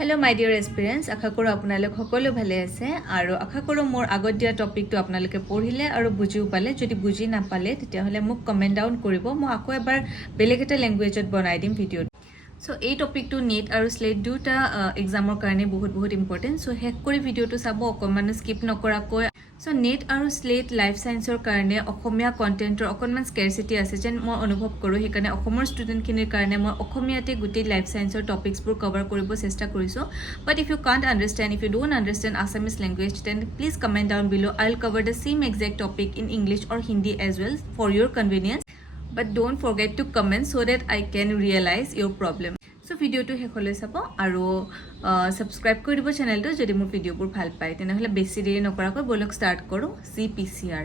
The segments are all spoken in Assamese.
Hello my dear aspirants, আশা কৰো আপোনালোক সকলো ভালে আছে আৰু আশা কৰো মোৰ আগত দিয়া টপিকটো আপোনালোকে পঢ়িলে আৰু বুজিও পালে যদি বুজি নাপালে তেতিয়াহলে মোক কমেন্ট ডাউন কৰিব মই আকৌ এবাৰ বেলেগ এটা ল্যাঙ্গুৱেজত বনাই দিম ভিডিও সো এই টপিকটো নেট আৰু স্লেট দুটা এক্সামৰ কাৰণে বহুত ইম্পৰ্টেন্ট সো হেক কৰি ভিডিওটো চাব অকমান স্কিপ নকৰাকৈ সো নেট আৰু স্লেট লাইফ সায়েন্সৰ কাৰণে অসমীয়া কন্টেন্টৰ অকনমান স্কাৰচিটি আছে যেন মই অনুভৱ কৰো সেইকাৰণে অসমৰ ষ্টুডেন্টখিনিৰ কাৰণে মই অসমীয়াতে গুটি লাইফ সায়েন্সৰ টপিকসবোৰ কভাৰ কৰিব চেষ্টা কৰিছো but if you can't understand if you don't understand Assamese language then please comment down below I'll cover the same exact topic in English or Hindi as well for your convenience but don't forget to comment so that I can realize your problem so video to hekhole sabo aru subscribe kori dibo channel to jodi mor video bur bhal pai tena hole besi deri nokorakoi bolok start koru CPCR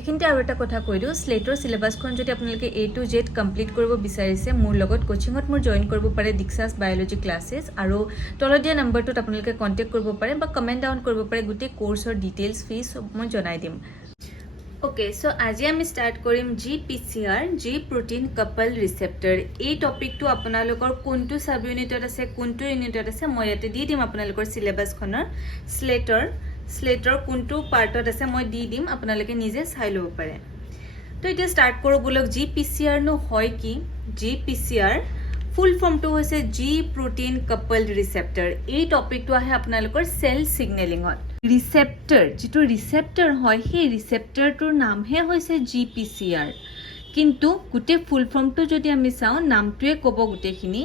এখিনতে আৰু এটা কথা কৈ দিও স্লেটৰ সিলেবাসখন যদি আপোনালোকে A to Z কমপ্লিট কৰিব বিচাৰিছে মোৰ লগত কোচিংত মোৰ জয়েন কৰিব পাৰে দীক্ষাস বায়োলজি ক্লাसेस আৰু তলত দিয়া নম্বৰটোত আপোনালোকে কন্টাক্ট কৰিব পাৰে বা কমেন্ট ডাউন কৰিব পাৰে গুটি কোৰ্সৰ ডিটেইলছ ফিস মই জনাই দিম Okay, so আজি আমি স্টাৰ্ট কৰিম GPCR G protein couple receptor এই টপিকটো আপোনালোকৰ কোনটো সাব ইউনিটত আছে কোনটো ইউনিটত আছে মই ইয়াতে দি দিম আপোনালোকৰ সিলেবাসখনৰ স্লেটৰ কোনটো পাৰ্টত আছে মই দি দিম আপোনালোকে নিজে চাই লব পাৰে তো এতিয়া স্টাৰ্ট কৰো বলক GPCR নো হয় কি GPCR ফুল ফৰ্মটো হৈছে G protein coupled receptor এই টপিকটো আহে আপোনালোকৰ সেল সিগন্যালিংত ৰিসেপ্টৰ যেটো ৰিসেপ্টৰ হয় সেই ৰিসেপ্টৰটোৰ নাম হে হৈছে GPCR কিন্তু গুটে ফুল ফৰ্মটো যদি আমি চাও নামটোৱে ক'ব গুটেখিনি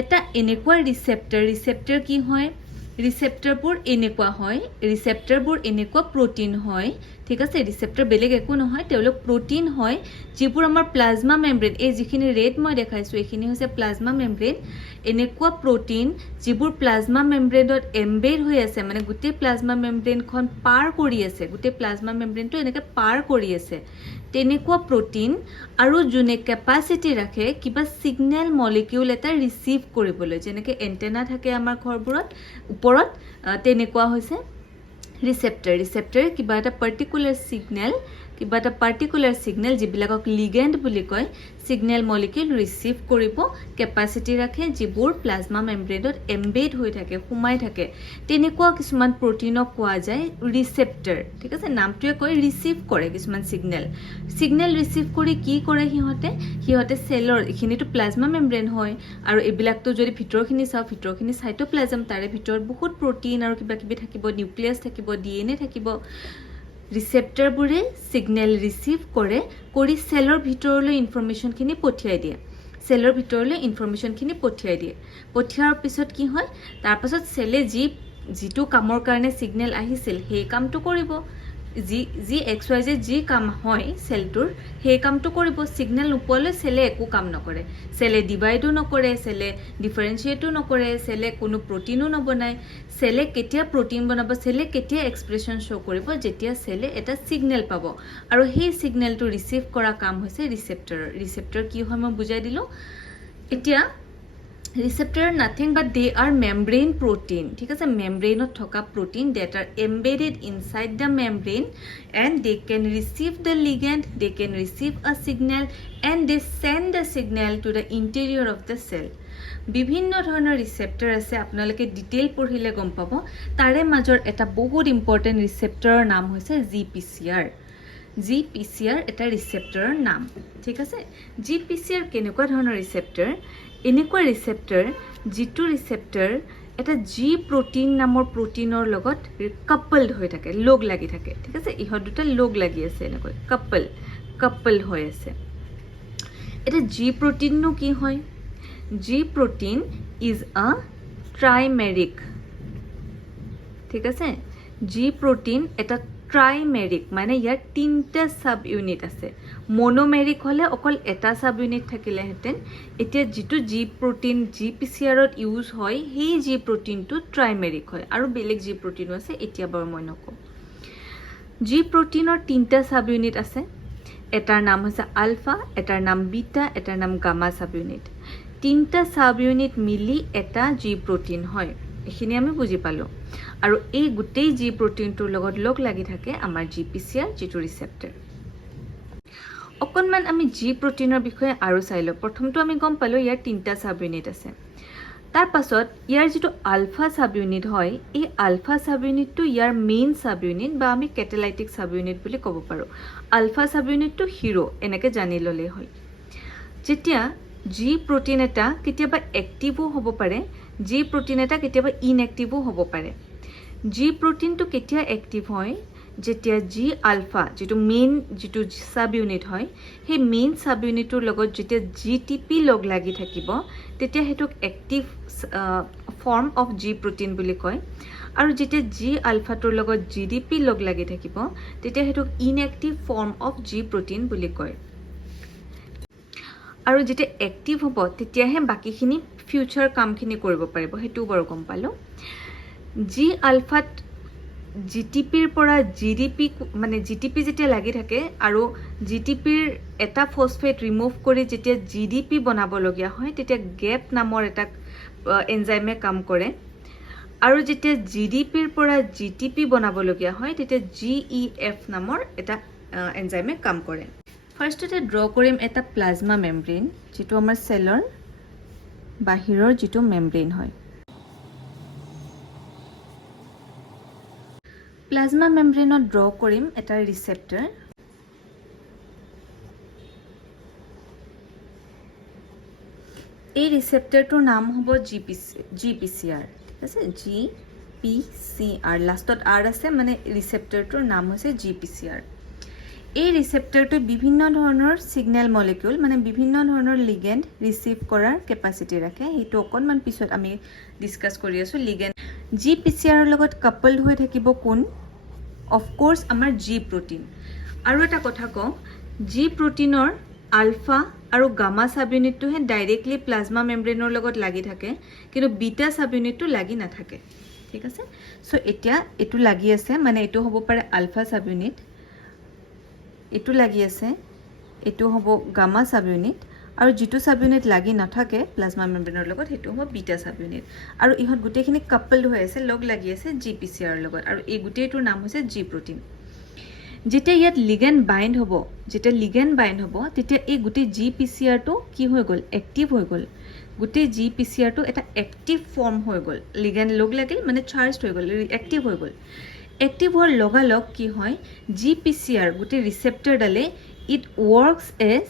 এটা এনেকুৱা ৰিসেপ্টৰ কি হয় ৰিসেপ্টৰবোৰ এনেকুৱা হয় ৰিসেপ্টৰবোৰ এনেকুৱা প্ৰটিন হয় ঠিক আছে ৰিসেপ্টৰ বেলেগ একো নহয় তেওঁলোক প্ৰটিন হয় যিবোৰ আমাৰ প্লাজমা মেমব্ৰেন এই যিখিনি ৰেড মই দেখাইছো এইখিনি হৈছে প্লাজমা মেমব্ৰেন এনেকুৱা প্ৰটিন যিবোৰ প্লাজমা মেমব্ৰেনত এমবেড হৈ আছে মানে গুটে প্লাজমা মেমব্ৰেনখন পাৰ কৰি আছে গুটে প্লাজমা মেমব্ৰেনটো এনেকৈ পাৰ কৰি আছে তেনেকুৱা প্ৰটিন আৰু জুনে ক্যাপাসিটি ৰাখে কিবা সিগন্যাল মলিকিউল এটা ৰিসিভ কৰিবলৈ যেনেকৈ এন্টেনা থাকে আমাৰ ঘৰবোৰত ওপৰত তেনেকুৱা হৈছে ৰিসেপ্টৰ কিবা এটা পাৰ্টিকুলাৰ সিগন্যাল যিবিলাকক লিগেন্ড বুলি কয় সিগন্যাল মলিকিউল ৰিসিভ কৰিব ক্যাপাসিটি ৰাখে যিবোৰ প্লাজমা মেমব্ৰেনত এমবেড হৈ থাকে সোমাই থাকে তেনেকুৱা কিছুমান প্ৰটিনক কোৱা যায় ৰিসেপ্টৰ ঠিক আছে নামটোৱে কয় ৰিসিভ কৰে কিছুমান সিগন্যাল ৰিসিভ কৰি কি কৰে হিহতে সেলৰ এখিনিটো প্লাজমা মেমব্ৰেন হয় আৰু এবিলাকটো যদি ভিতৰখিনি চাও ভিতৰখিনি সাইটোপ্লাজম তাৰে ভিতৰত বহুত প্ৰটিন আৰু কিবা কিবি থাকিব নিউক্লিয়াছ থাকিব DNA থাকিব ৰিসেপ্টৰ বুৰে সিগন্যাল ৰিসিভ কৰে সেলৰ ভিতৰলৈ ইনফৰমেশনখিনি পঠিয়াই দিয়ে পঠিয়াৰ পিছত কি হয় তাৰ পাছত সেলে যিটো কামৰ কাৰণে সিগন্যাল আহিছিল সেই কামটো কৰিব যি XYZ যি কাম হয় সেলটোৰ সেই কামটো কৰিব সিগন্যাল নোপোৱালে সেলে একো কাম নকৰে সেলে ডিভাইডো নকৰে সেলে ডিফাৰেন্সিয়েটো নকৰে সেলে কোনো প্ৰটিনো নবনায় সেলে কেতিয়া প্ৰটিন বনাব সেলে কেতিয়া এক্সপ্ৰেছন শো কৰিব যেতিয়া সেলে এটা সিগন্যাল পাব আৰু সেই সিগন্যালটো ৰিসিভ কৰা কাম হৈছে ৰিসেপ্টৰ কি হয় মই বুজাই দিলো এতিয়া Receptor are nothing but they are membrane protein. ঠিক আছে membrane থকা protein that are embedded inside the membrane and they can receive the ligand, they can receive a signal and they send the signal to the interior of the cell. বিভিন্ন ধৰণৰ ৰিসেপ্টৰ আছে আপোনালোকে ডিটেইল পঢ়িলে গম পাব তাৰে মাজৰ এটা বহুত ইম্পৰ্টেন্ট ৰিসেপ্টৰৰ নাম হৈছে GPCR এটা ৰিসেপ্টৰৰ নাম ঠিক আছে GPCR কেনেকুৱা ধৰণৰ ৰিসেপ্টৰ এনেকুৱা ৰিসেপ্টৰ যিটো ৰিসেপ্টৰ এটা G protein নামৰ প্ৰটিনৰ লগত কাপলড হৈ থাকে লগ লাগি থাকে ঠিক আছে ইহত দুটা লগ লাগি আছে এনেকৈ কাপল হৈ আছে এটা G protein নো কি হয় G protein is a trimeric ঠিক আছে G protein এটা ট্রাইমেরিক মানে ইয়াৰ তিনটা সাব ইউনিট আছে মনোমেরিক হলে অকল এটা সাব ইউনিট থাকিলে হেতেন এতিয়া যেটো G protein GPCR ত ইউজ হয় সেই G protein টো ট্রাইমেরিক হয় আৰু বেলেগ G protein আছে এতিয়া বৰ মই নকও G protein ৰ তিনটা সাব ইউনিট আছে এটাৰ নাম হৈছে আলফা এটাৰ নাম বিটা এটাৰ নাম গামা সাব ইউনিট তিনটা সাব ইউনিট মিলি এটা G protein হয় এখিনি আমি বুজি পালো আৰু এই গুটেই G protein-টোৰ লগত লগ লাগি থাকে আমাৰ GPCR যেটো ৰিসেপ্টৰ অকনমান আমি G protein-ৰ বিষয়ে আৰু চাইলো প্ৰথমটো আমি গম পালো ইয়াৰ তিনটা সাব ইউনিট আছে তাৰ পাছত ইয়াৰ যেটো আলফা সাব ইউনিট হয় এই আলফা সাব ইউনিটটো ইয়াৰ মেইন সাব ইউনিট বা আমি ক্যাটালাইটিক সাব ইউনিট বুলি ক'ব পাৰো আলফা সাব ইউনিটটো হিৰো এনেকে জানি ললে হয় যেতিয়া জি প্ৰটিন এটা কেতিয়াবা এক্টিভো হ'ব পাৰে জি প্ৰটিন এটা কেতিয়াবা ইনএক্টিভো হ'ব পাৰে জি প্ৰটিনটো কেতিয়া এক্টিভ হয় যেতিয়া জি আলফা যেটো মেইন যেটো সাব ইউনিট হয় সেই মেইন সাব ইউনিটৰ লগত যেতিয়া জিটিপি লগ লাগি থাকিব তেতিয়া হেতুক active form of G protein বুলি কয় আৰু যেতিয়া জি আলফাটোৰ লগত জিডিপি লগ লাগি থাকিব তেতিয়া হেতুক inactive form of G protein বুলি কয় আৰু যেতিয়া এক্টিভ হ'ব তেতিয়াহে বাকিখিনি ফিউচাৰ কামখিনি কৰিব পাৰিব হেতু বৰ গম পালো জি আলফাত জিটিপিৰ পৰা জিডিপি মানে জিটিপি যেতিয়া লাগি থাকে আৰু জিটিপিৰ এটা ফসফেট ৰিমুভ কৰি যেতিয়া জিডিপি বনাব লগিয়া হয় তেতিয়া গেপ নামৰ এটা এনজাইমে কাম কৰে আৰু যেতিয়া জিডিপিৰ পৰা জিটিপি বনাব লগিয়া হয় তেতিয়া জিইএফ নামৰ এটা এনজাইমে কাম কৰে ফাৰ্ষ্টতে ড্ৰ কৰিম এটা প্লাজমা মেমব্ৰেন যেটো আমাৰ সেলৰ বাহিৰৰ যেটো মেমব্ৰেন হয় প্লাজমা মেমব্ৰেনত ড্ৰ কৰিম এটা ৰিসেপ্টৰ এই ৰিসেপ্টৰটোৰ নাম হ'ব জিপিসিআৰ ঠিক আছে জিপিসিআৰ লাষ্টত আৰ আছে মানে ৰিসেপ্টৰটোৰ নাম হৈছে জিপিসিআৰ এই ৰিসেপ্টৰটো বিভিন্ন ধৰণৰ সিগন্যাল মলিকিউল মানে বিভিন্ন ধৰণৰ লিগেন্ড ৰিসিভ কৰাৰ কেপাসিটি ৰাখে হেতু অকনমান পিছত আমি ডিসকাস কৰি আছো লিগেন্ড জিপিসিআৰ লগত কাপলড হৈ থাকিব কোন অফ কোৰ্স আমাৰ জি প্ৰটিন আৰু এটা কথা কওঁ জি প্ৰটিনৰ আলফা আৰু গামা সাব ইউনিটটোহে ডাইৰেক্টলি প্লাজমা মেমব্ৰেনৰ লগত লাগি থাকে কিন্তু বিটা সাব ইউনিটটো লাগি নাথাকে ঠিক আছে সো এতিয়া এটো লাগি আছে মানে এটো হ'ব পাৰে আলফা সাব ইউনিট এটো লাগি আছে এটো হ'ব গামা সাব ইউনিট আৰু যেটো সাব ইউনিট লাগি নাথাকে প্লাজমা মেমব্ৰেনৰ লগত হেতু হ'ব বিটা সাব ইউনিট আৰু ইহত গুটেখিনি কাপলড হৈ আছে লগ লাগি আছে জিপিসিআৰ লগত আৰু এই গুটেটোৰ নাম হৈছে জি প্ৰটিন যেতিয়া ইয়াত লিগেন্ড বাইন্ড হ'ব যেতিয়া লিগেন্ড বাইন্ড হ'ব তেতিয়া এই গুটে জিপিসিআৰটো কি হৈ গল এক্টিভ হৈ গল গুটে জিপিসিআৰটো এটা এক্টিভ ফৰ্ম হৈ গল লিগেন্ড লগ লাগিল মানে চাৰ্জড হৈ গল এক্টিভ হৈ গল এক্টিভ হোৱাৰ লগালগ কি হয় জিপিসিআৰ গুটে ৰিসেপ্টৰ ডালে ইট ওয়াৰ্কস এজ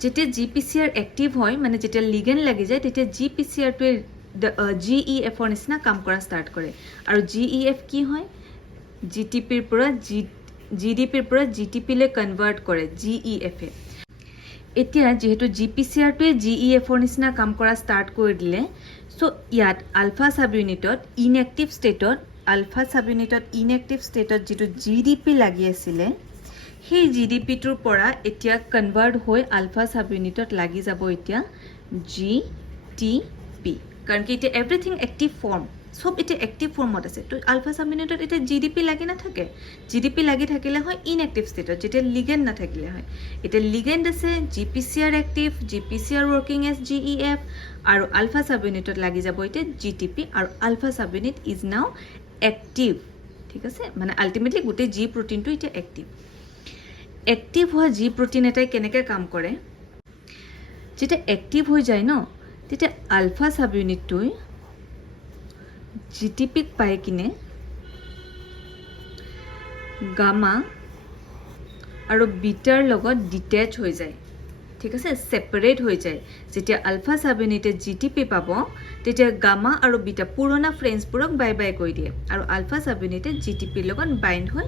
যেতিয়া জিপিসিআৰ এক্টিভ হয় মানে যেতিয়া লিগেন্ড লাগি যায় তেতিয়া জিপিসিআৰটোৱে জিইএফ ৰ নিচিনা কাম কৰা ষ্টাৰ্ট কৰে আৰু জিইএফ কি হয় জিটিপিৰ পৰা জিডিপিৰ পৰা জিটিপি লৈ কনভাৰ্ট কৰে জিইএফ এ এতিয়া যেহেতু জিপিসিআৰটোৱে জিইএফ ৰ নিচিনা কাম কৰা ষ্টাৰ্ট কৰি দিলে সো ইয়াত আলফা সাব ইউনিটত ইনএক্টিভ ষ্টেটত যেটো জিডিপি লাগি আছিল সেই জিডিপিটোৰ পৰা এতিয়া কনভাৰ্ট হৈ আলফা সাব ইউনিটত লাগি যাব এতিয়া জিটিপি কাৰণ কি এটা এভৰিথিং এক্টিভ ফৰ্ম সব এটা এক্টিভ ফৰ্মত আছে তো আলফা সাব ইউনিটত এটা জিডিপি লাগি নাথাকে জিডিপি লাগি থাকিলে হয় ইনএক্টিভ ষ্টেটত যেতিয়া লিগেন্ড নাথাকিলে হয় এটা লিগেন্ড আছে GPCR active GPCR working as GEF আৰু আলফা সাব ইউনিটত লাগি যাব এটা জিটিপি আৰু alpha sub unit is now active ঠিক আছে মানে আলটিমেটলি গুটে জি প্ৰটিনটো এটা এক্টিভ হোৱা জি প্ৰটিন এটাই কেনেকৈ কাম কৰে যেতিয়া এক্টিভ হৈ যায় ন তেতিয়া আলফা সাব ইউনিটটোই জিটিপিক পাই কিনে গামা আৰু বিটাৰ লগত ডিটেচ হৈ যায় ঠিক আছে সেপাৰেট হৈ যায় যেতিয়া আলফা সাব ইউনিটে জিটিপি পাব তেতিয়া গামা আৰু বিটা পুৰণা ফ্ৰেন্ডছবোৰক বাই বাই কৈ দিয়ে আৰু আলফা সাব ইউনিটে জিটিপিৰ লগত বাইন্ড হৈ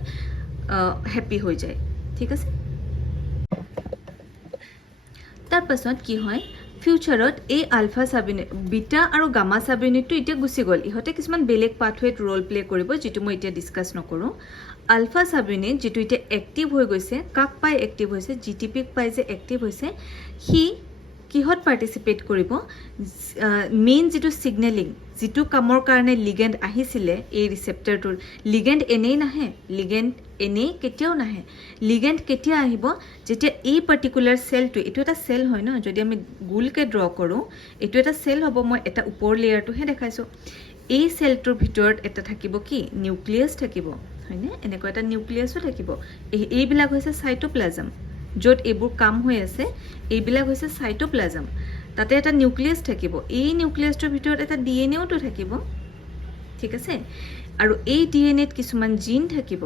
হ্যাপি হৈ যায় ঠিক আছে তাৰ পাছত কি হয় ফিউচাৰত এই আলফা সাব ইউনিট বিটা আৰু গামা সাব ইউনিটটো এতিয়া গুচি গ'ল ইহতে কিছুমান বেলেগ পাথৱেত ৰোল প্লে কৰিব যেটো মই এতিয়া ডিসকাস নকৰো আলফা সাব ইউনিট যেটো এতিয়া এক্টিভ হৈ গৈছে কাক পাই এক্টিভ হৈছে জিটিপিক পাই যে এক্টিভ হৈছে হি কিহত পাৰ্টিসিপেট কৰিব মেইন যেটো সিগন্যালিং যেটো কামৰ কাৰণে লিগেন্ড আহিছিলে এই ৰিসেপ্টৰটোৰ লিগেন্ড এনেই নাহে লিগেন্ড এনেই কেতিয়াও নাহে লিগেন্ড কেতিয়া আহিব যেতিয়া এই পাৰ্টিকুলাৰ সেলটো এটো এটা সেল হয় ন যদি আমি গোলকে ড্ৰ কৰো এটো এটা সেল হ'ব মই এটা ওপৰ লেয়াৰটোহে দেখাইছো এই সেলটোৰ ভিতৰত এটা থাকিব কি নিউক্লিয়াছ থাকিব হয়নে এনেকৈ এটা নিউক্লিয়াছও থাকিব এইবিলাক হৈছে সাইটোপ্লাজম য'ত এইবোৰ কাম হৈ আছে এইবিলাক হৈছে সাইটোপ্লাজম তাতে এটা নিউক্লিয়াছ থাকিব এই নিউক্লিয়াছটোৰ ভিতৰত এটা ডিএনএওটো থাকিব ঠিক আছে আৰু এই ডিএনএত কিছুমান জিন থাকিব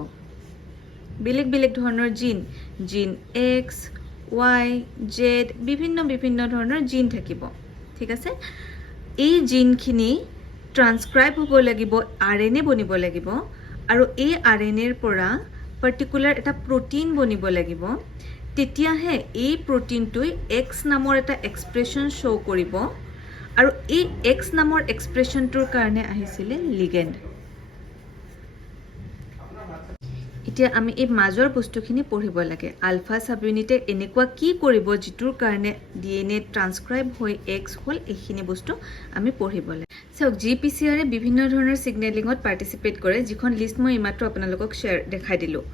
বেলেগ বেলেগ ধৰণৰ জিন এক্স ৱাই জেড বিভিন্ন ধৰণৰ জিন থাকিব ঠিক আছে এই জিনখিনি ট্ৰান্সক্ৰাইব হ'ব লাগিব আৰএনএ বনিব লাগিব আৰু এই আৰএনএৰ পৰা পাৰ্টিকুলাৰ এটা প্ৰটিন বনিব লাগিব তেতিয়াহে এই প্ৰটিনটোই এক্স নামৰ এটা এক্সপ্ৰেছন শ্ব' কৰিব আৰু এই এক্স নামৰ এক্সপ্ৰেছনটোৰ কাৰণে আহিছিলে লিগেণ্ড এতিয়া আমি এই মাজৰ বস্তুখিনি পঢ়িব লাগে আলফা সাব ইউনিটে এনেকুৱা কি কৰিব যিটোৰ কাৰণে ডিএনএ ট্ৰান্সক্ৰাইব হৈ এক্স হ'ল এইখিনি বস্তু আমি পঢ়িব লাগে চাওক জিপিচিআৰে বিভিন্ন ধৰণৰ সিগনেলিঙত পাৰ্টিচিপেট কৰে যিখন লিষ্ট মই এইমাত্ৰ আপোনালোকক দেখাই দিলোঁ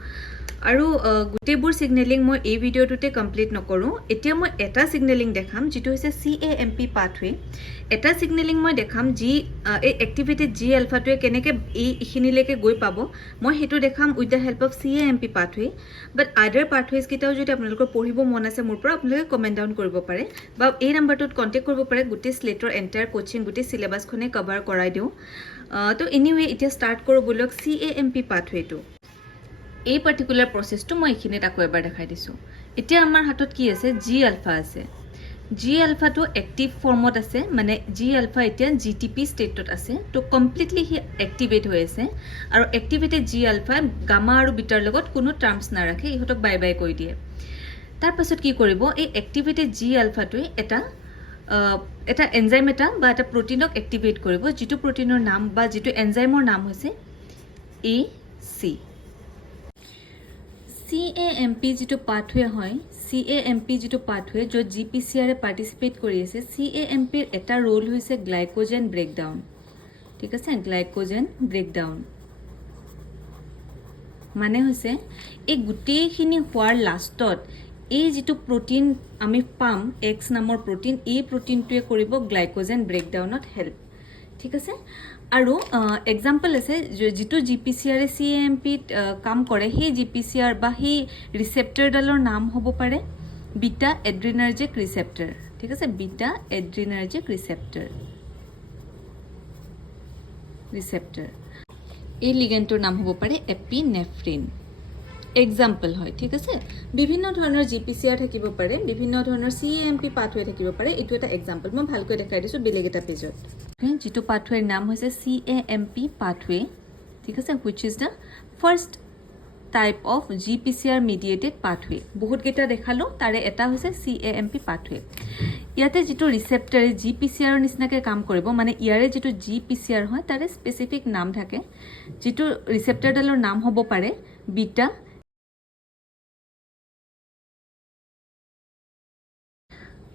আৰু গোটেইবোৰ সিগনেলিং মই এই ভিডিঅ'টোতে কমপ্লিট নকৰোঁ এতিয়া মই এটা সিগনেলিং দেখাম যিটো হৈছে CAMP পাথৱে এটা সিগনেলিং মই দেখাম যি এই এক্টিভেটেড জি আলফাটোৱে কেনেকৈ এইখিনিলৈকে গৈ পাব মই সেইটো দেখাম with the help of CAMP পাথৱে বাট আদাৰ পাথৱেজকেইটাও যদি আপোনালোকৰ পঢ়িব মন আছে মোৰ পৰা আপোনালোকে কমেণ্ট ডাউন কৰিব পাৰে বা এই নাম্বাৰটোত কণ্টেক্ট কৰিব পাৰে গোটেই স্লেটৰ এণ্টায়াৰ কোচিং গোটেই চিলেবাছখনে কভাৰ কৰাই দিওঁ তো এনিৱে এতিয়া ষ্টাৰ্ট কৰোঁ বলক CAMP পাথৱেটো এই পাৰ্টিকুলাৰ প্ৰচেছটো মই এইখিনিত আকৌ এবাৰ দেখাই দিছোঁ এতিয়া আমাৰ হাতত কি আছে জি আলফা আছে জি আলফাটো এক্টিভ ফৰ্মত আছে মানে জি আলফা এতিয়া GTP ষ্টেটত আছে তো কমপ্লিটলি হি এক্টিভেট হৈ আছে আৰু এক্টিভেটেড জি আলফা গামা আৰু বিটাৰ লগত কোনো টাৰ্মছ নাৰাখে ইহঁতক বাই বাই কৈ দিয়ে তাৰপাছত কি কৰিব এই এক্টিভেটেড জি আলফাটোৱে এটা এনজাইম এটা বা এটা প্ৰটিনক এক্টিভেট কৰিব যিটো প্ৰটিনৰ নাম বা যিটো এনজাইমৰ নাম হৈছে AC CAMP যিটো পাথৱে হয় CAMP যিটো পাথৱে য'ত GPCRে পাৰ্টিচিপেট কৰি আছে CAMPৰ এটা ৰোল হৈছে গ্লাইকোজেন ব্ৰেকডাউন ঠিক আছে গ্লাইকোজেন ব্ৰেকডাউন মানে হৈছে এই গোটেইখিনি হোৱাৰ লাষ্টত এই যিটো প্ৰটিন আমি পাম এক্স নামৰ প্ৰটিন এই প্ৰটিনটোৱে কৰিব গ্লাইকোজেন ব্ৰেকডাউনত হেল্প ঠিক আছে আৰু এক্সাম্পল আছে যিটো জিপিচিআৰে CAMPত কাম কৰে সেই জিপিচিআৰ বা সেই ৰিচেপ্টৰডালৰ নাম হ'ব পাৰে বিটা এড্ৰিনাৰ্জিক ৰিচেপ্টৰ ঠিক আছে বিটা এড্ৰিনাৰ্জিক ৰিচেপ্টৰ এই লিগেণ্ডটোৰ নাম হ'ব পাৰে এপিনেফ্ৰিন এক্সাম্পল হয় ঠিক আছে বিভিন্ন ধৰণৰ জিপিচিআৰ থাকিব পাৰে বিভিন্ন ধৰণৰ CAMP পাথৱে থাকিব পাৰে এইটো এটা এক্সাম্পল মই ভালকৈ দেখাই দিছোঁ বেলেগ এটা পেজত যিটো পাথৱেৰ নাম হৈছে CAMP পাথৱে ঠিক আছে which is the first type of GPCR mediated pathway বহুতকেইটা দেখালোঁ তাৰে এটা হৈছে CAMP পাথৱে ইয়াতে যিটো ৰিচেপ্টৰে GPCRৰ নিচিনাকৈ কাম কৰিব মানে ইয়াৰে যিটো GPCR হয় তাৰে স্পেচিফিক নাম থাকে যিটো ৰিচেপ্টৰডালৰ নাম হ'ব পাৰে বিটা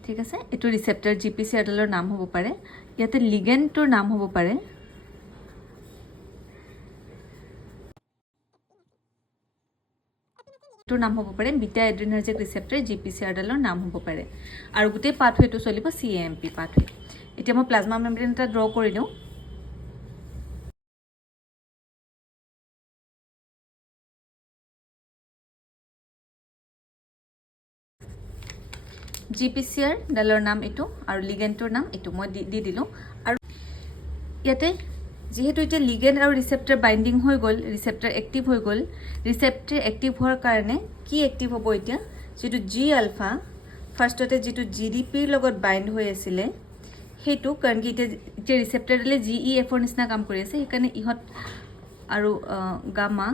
ঠিক আছে এইটো ৰিচেপ্টৰ GPCRডালৰ নাম হ'ব পাৰে ইয়াতে লিগেণ্ডটোৰ নাম হ'ব পাৰে তোৰ নাম হ'ব পাৰে বিটা এড্ৰিনাৰ্জিক ৰিচেপ্টৰ GPCRডালৰ নাম হ'ব পাৰে আৰু গোটেই পাথৱেটো চলিব CAMP পাথৱে এতিয়া মই প্লাজমা মেমব্ৰেন এটা ড্ৰ কৰি দিওঁ GPCR ডালৰ নাম এইটো আৰু লিগেণ্ডটোৰ নাম এইটো মই দি দিলোঁ আৰু ইয়াতে যেহেতু এতিয়া লিগেণ্ড আৰু ৰিচেপ্টৰ বাইণ্ডিং হৈ গ'ল ৰিচেপ্টৰ এক্টিভ হৈ গ'ল ৰিচেপ্টৰ এক্টিভ হোৱাৰ কাৰণে কি এক্টিভ হ'ব এতিয়া যিটো জি আলফা ফাৰ্ষ্টতে যিটো GDPৰ লগত বাইণ্ড হৈ আছিলে সেইটো কাৰণ কি এতিয়া ৰিচেপ্টৰডালে GEFৰ নিচিনা কাম কৰি আছে সেইকাৰণে ইহঁত আৰু গামা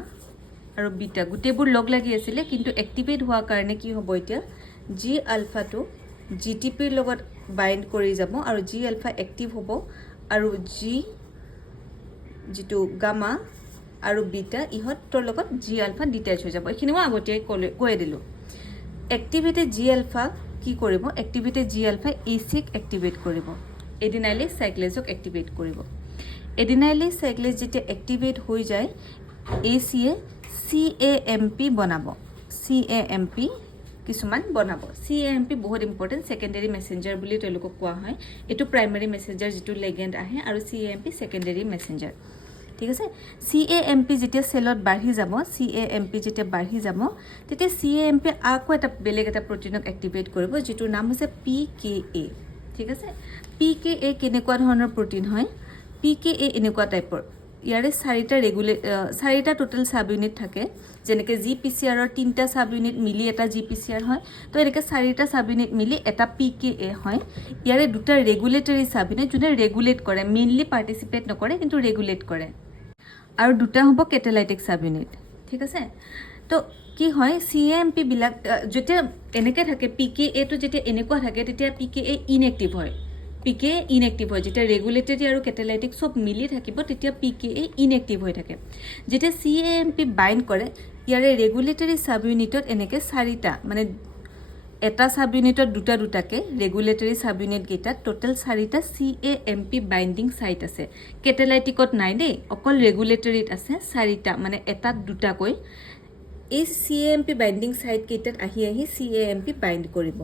আৰু বিটা গোটেইবোৰ লগ লাগি আছিলে কিন্তু এক্টিভেট হোৱাৰ কাৰণে কি হ'ব এতিয়া জি আলফাটো GTPৰ লগত বাইণ্ড কৰি যাব আৰু জি আলফা এক্টিভ হ'ব আৰু যিটো গামা আৰু বিটা ইহঁতৰ লগত জি আলফা ডিটেচ হৈ যাব এইখিনি মই আগতীয়াকৈ কৈ দিলোঁ এক্টিভেটেড জি আলফা কি কৰিব এক্টিভেটেড জি আলফা ACক এক্টিভেট কৰিব এডিনাইলেজ সাইক্লেজক এক্টিভেট কৰিব এডিনাইলেজ সাইক্লেজ যেতিয়া এক্টিভেট হৈ যায় ACয়ে CAMP বনাব CAMP কিছুমান বনাব CAMP বহুত ইম্পৰ্টেণ্ট সেকেন্ডাৰী মেসেঞ্জাৰ বুলি তেওঁলোকক কোৱা হয় এইটো প্ৰাইমাৰী মেসেঞ্জাৰ যিটো লিগেণ্ড আহে আৰু CAMP সেকেন্ডাৰী মেসেঞ্জাৰ ঠিক আছে CAMP যেতিয়া সেলত বাঢ়ি যাব CAMP যেতিয়া বাঢ়ি যাব তেতিয়া CAMP আকৌ এটা বেলেগ এটা প্ৰটিনক এক্টিভেট কৰিব যেটোৰ নাম হৈছে PKA ঠিক আছে PKA কেনেকুৱা ধৰণৰ প্ৰটিন হয় PKA এনেকুৱা টাইপৰ ইয়াৰে চাৰিটা টোটাল সাব ইউনিট থাকে যেনেকৈ GPCR ৰ তিনটা সাব ইউনিট মিলি এটা GPCR হয় তো এনেকৈ চাৰিটা সাব ইউনিট মিলি এটা PKA হয় ইয়াৰে দুটা ৰেগুলেটৰী সাব ইউনিট যোনে ৰেগুলেট কৰে মেইনলি পাৰ্টিসিপেট নকৰে কিন্তু ৰেগুলেট কৰে আৰু দুটা হ'ব কেটালাইটিক সাব ইউনিট ঠিক আছে তো কি হয় CAMP বিলাক যেতিয়া এনেকৈ থাকে PKA টো যেতিয়া এনেকুৱা থাকে তেতিয়া PKA ইনএক্টিভ হয় PKA ইনএক্টিভ হয় যেতিয়া ৰেগুলেটৰী আৰু কেটালাইটিক সব মিলি থাকিব তেতিয়া PKA ইনএক্টিভ হৈ থাকে যেতিয়া CAMP বাইন্ড কৰে ইয়াৰে ৰেগুলেটৰী সাব ইউনিটত এনেকৈ চাৰিটা মানে এটা সাব ইউনিটত দুটাকে ৰেগুলেটৰী সাব ইউনিট গেটা টোটাল চাৰিটা CAMP বাইন্ডিং সাইট আছে কেটালাইটিকত নাই দেই অকল ৰেগুলেটৰীত আছে চাৰিটা মানে এটাত দুটাকৈ এই CAMP বাইন্ডিং সাইট কেইটাত আহি CAMP বাইন্ড কৰিব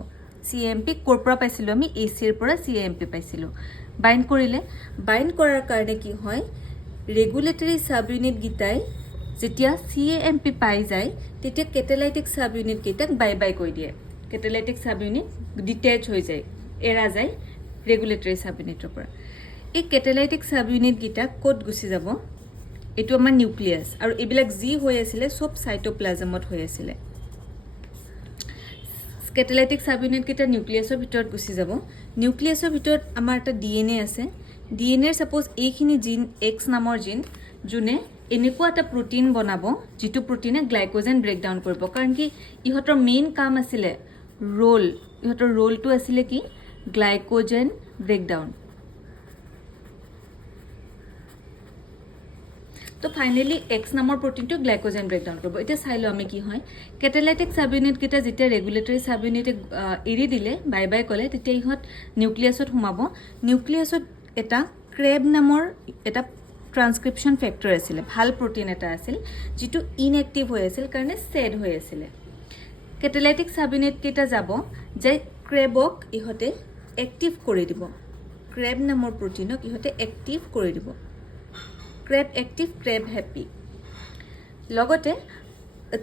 CAMP ক'ৰ পৰা পাইছিলো আমি AC ৰ পৰা CAMP পাইছিলো বাইন্ড কৰিলে বাইন্ড কৰাৰ কাৰণে কি হয় ৰেগুলেটৰী সাব ইউনিট গিটাই যেতিয়া CAMP পাই যায় তেতিয়া কেটালাইটিক সাব ইউনিট গিটাক বাই বাই কৈ দিয়ে কেটালাইটিক সাব ইউনিট ডিটেচ হৈ যায় এৰা যায় ৰেগুলেটৰী সাব ইউনিটৰ পৰা এই কেটালাইটিক সাব ইউনিট গিটা কোড গুছি যাব এটো আমাৰ নিউক্লিয়াছ আৰু এবিলাক যি হৈ আছিল সব সাইটোপ্লাজমত হৈ আছিল কেটালাইটিক সাব ইউনিট গিটা নিউক্লিয়াছৰ ভিতৰত গুছি যাব নিউক্লিয়াছৰ ভিতৰত আমাৰ এটা DNA আছে DNA সাপোজ এইখিনি জিন X নামৰ জিন যোনে এনেকুৱা এটা প্ৰটিন বনাব যেটো প্ৰটিনে গ্লাইকোজেন ব্ৰেকডাউন কৰিব কাৰণ কি ইহতৰ মেইন কাম আছিল ইহতৰ ৰোলটো আছিল কি গ্লাইকোজেন ব্ৰেকডাউন তো ফাইনালি X নামৰ প্ৰটিনটো গ্লাইকোজেন ব্ৰেকডাউন কৰিব এটা চাইলো আমি কি হয় কেটালাইটিক সাব ইউনিট কিটা যেতিয়া ৰেগুলেটৰী সাব ইউনিটে এৰি দিলে বাই বাই কলে তেতিয়া ইহত নিউক্লিয়াছত সোমাব নিউক্লিয়াছত এটা ক্ৰেব নামৰ এটা ট্ৰান্সক্ৰিপশন ফ্যাক্টৰ আছিল ভাল প্ৰটিন এটা আছিল যেটো ইনএক্টিভ হৈ আছিল কাৰণে সেড হৈ আছিল কেটালাইটিক সাব ইউনিট কিটা যাব যে ক্ৰেবক ইহতে এক্টিভ কৰি দিব ক্ৰেব নামৰ প্ৰটিনক ইহতে এক্টিভ কৰি দিব ক্ৰেব এক্টিভ ক্ৰেব হ্যাপি লগতে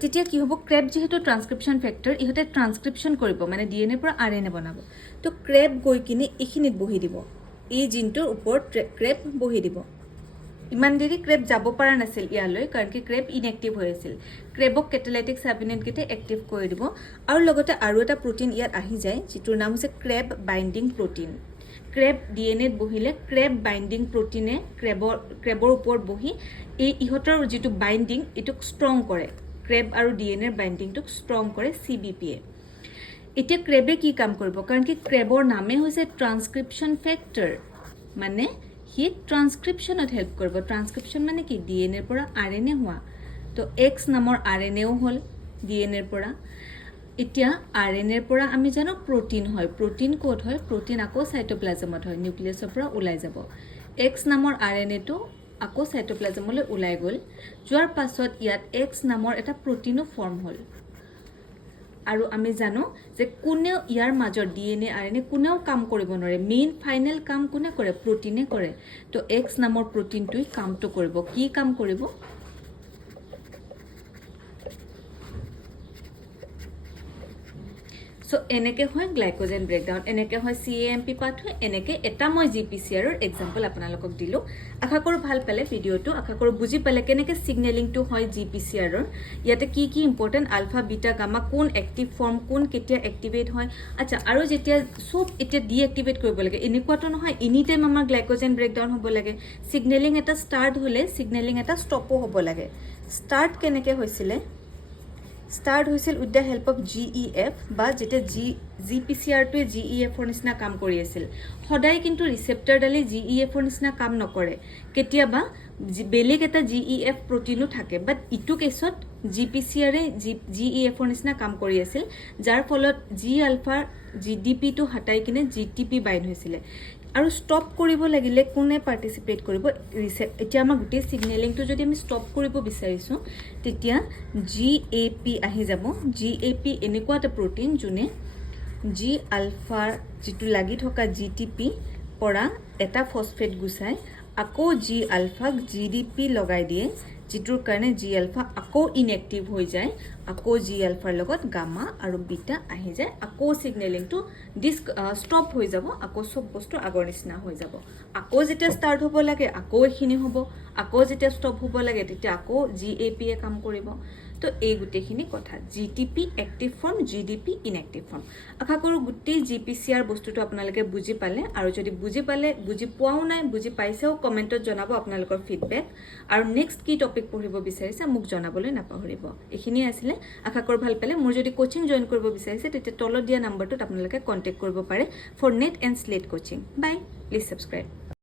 তেতিয়া কি হ'ব ক্ৰেব যেহেতু ট্ৰান্সক্ৰিপশন ফ্যাক্টৰ ইহতে ট্ৰান্সক্ৰিপশন কৰিব মানে DNA পৰা RNA বনাব তো ক্ৰেব গৈ কিনে এখিনিত বহি দিব এই জিনটোৰ ওপৰত ক্ৰেব বহি দিব ইমান দেৰি ক্ৰেব যাব পৰা নাছিল ইয়ালৈ কাৰণ কি ক্ৰেব ইনএক্টিভ হৈ আছিল ক্ৰেবক কেটালাইটিক সাব ইউনিট গিতে এক্টিভ কৰি দিব আৰু লগতে আৰু এটা প্ৰটিন ইয়াত আহি যায় যেটোৰ নাম হৈছে Krebs binding protein Krebs DNA ত বহিলে ক্ৰেব বাইন্ডিং প্ৰটিনে ক্ৰেবৰ ওপৰত বহি এই ইহতৰ যেটো বাইন্ডিং এটুক ষ্ট্ৰং কৰে ক্ৰেব আৰু DNA ৰ বাইন্ডিংটোক ষ্ট্ৰং কৰে CBPA এতিয়া ক্ৰেবে কি কাম কৰিব কাৰণ কি ক্ৰেবৰ নামে হৈছে ট্ৰান্সক্ৰিপশন ফ্যাক্টৰ মানে হি ট্ৰান্সক্ৰিপশনত হেল্প কৰিব ট্ৰান্সক্ৰিপশন মানে কি DNA ৰ পৰা RNA হোৱা তো X নামৰ RNA ও হল DNA ৰ পৰা এতিয়া RNA ৰ পৰা আমি জানো প্ৰটিন হয় প্ৰটিন কোড হয় প্ৰটিন আকৌ সাইটোপ্লাজমত হয় নিউক্লিয়াছৰ পৰা ওলাই যাব X নামৰ RNA টো আকৌ সাইটোপ্লাজমলৈ ওলাই গল যোৱাৰ পাছত ইয়াত X নামৰ এটা প্ৰটিনো ফৰ্ম হল আৰু আমি জানো যে কোনেও ইয়াৰ মাজৰ DNA RNA কোনেও কাম কৰিব নোৱাৰে মেইন ফাইনাল কাম কোনে কৰে প্ৰটিনে কৰে তো X নামৰ প্ৰটিনটোই কামটো কৰিব কি কাম কৰিব সো এনেকে হয় গ্লাইকোজেন ব্ৰেকডাউন এনেকে হয় CAMP পাথ হয় এনেকে এটা মই GPCR ৰ এক্সাম্পল আপোনালোকক দিলো আশা কৰো ভাল পালে ভিডিওটো আশা কৰো বুজি পালে কেনেকে সিগন্যালিং টু হয় GPCR ৰ ইয়াতে কি ইম্পৰ্টেন্ট আলফা বিটা গামা কোন এক্টিভ ফৰ্ম কোন কেতিয়া এক্টিভেট হয় আচ্ছা আৰু যেতিয়া সব এতিয়া ডিএক্টিভেট কৰিব লাগে এনেকুৱাটো নহয় এনি টাইম আমাৰ গ্লাইকোজেন ব্ৰেকডাউন হ'ব লাগে সিগন্যালিং এটা ষ্টাৰ্ট হলে সিগন্যালিং এটা ষ্টপো হ'ব লাগে ষ্টাৰ্ট কেনেকে হৈছিলে start হৈছিল with the help of GEF বা যেটা GPCR টো GEF ৰ নিচিনা কাম কৰি আছিল সদায় কিন্তু ৰিসেপ্টৰ ডালে GEF ৰ নিচিনা কাম নকৰে কেতিয়াবা বেলেগ এটা GEF প্ৰটিনো থাকে বাট ইটো কেছত GPCR এ GEF ৰ নিচিনা কাম কৰি আছিল যাৰ ফলত G আলফা GDP টো হটাই কিনে GTP বাইন হৈছিল আৰু ষ্টপ কৰিব লাগিলে কোনে পাৰ্টিসিপেট কৰিব এতিয়া আমাৰ গুটি সিগন্যালিং টো যদি আমি ষ্টপ কৰিব বিচাৰিছো তেতিয়া GAP আহি যাব GAP এনেকুৱা এটা প্ৰটিন যোনে G আলফা যেটো লাগি থকা GTP পৰা এটা ফসফেট গুছাই আকৌ জি আলফাক GDP লগাই দিয়ে, যিটোৰ কাৰণে জি আলফা আকৌ ইনএক্টিভ হৈ যায়, আকৌ জি আলফাৰ লগত গামা আৰু বিটা আহি যায়, আকৌ সিগনেলিংটো ষ্টপ হৈ যাব, আকৌ সব বস্তু আগৰ নিচিনা হৈ যাব। আকৌ যেতিয়া ষ্টাৰ্ট হ'ব লাগে আকৌ এইখিনি হ'ব, আকৌ যেতিয়া ষ্টপ হ'ব লাগে তেতিয়া আকৌ GAP এ কাম কৰিব। তো এই গোটেইখিনি কথা, GTP active form, GDP inactive form. আশা কৰোঁ গোটেই GPCR বস্তুটো আপোনালোকে বুজি পালে, আৰু যদি বুজি পালে, বুজি পোৱাও নাই, বুজি পাইছেও কমেণ্টত জনাব আপোনালোকৰ ফিডবেক, আৰু নেক্সট কি টপিক পঢ়িব বিচাৰিছে মোক জনাবলৈ নাপাহৰিব। এইখিনিয়ে আছিলে, আশা কৰোঁ ভাল পালে। মোৰ যদি কোচিং জইন কৰিব বিচাৰিছে তেতিয়া তলত দিয়া নাম্বাৰটোত আপোনালোকে কণ্টেক্ট কৰিব পাৰে for NET and SLET coaching. Bye, please subscribe.